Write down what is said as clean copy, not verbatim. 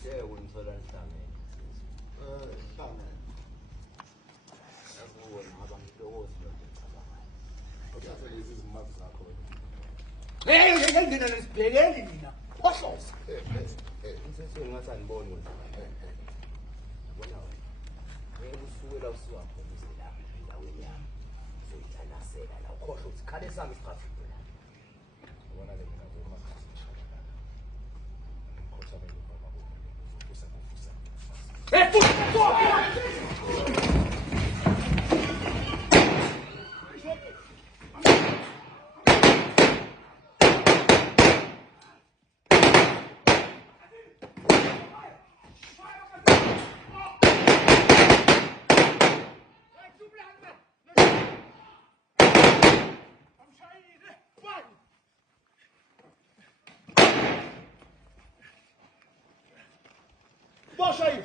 uthe unithola nihlangene. Hlangene. Yakuwe ngaba ngilokhozi lo ngicabangayo. Uthathe lezi zimali zakho wena. Hey, ngina nisibhekeli mina. Khohloza. Umthetho ngathi aniboni wena. Yabona wena. Ngeke usukela usuka khona uze lapha endaweni yami. Uzoyithanasela la ukhohle ukuthi khale sami siqhathile la. Ubona le mina ngomakhasi ngishaka la. Ngikhothame ubaba bonke uzofusa ngofusa. Hey, Boş ayı.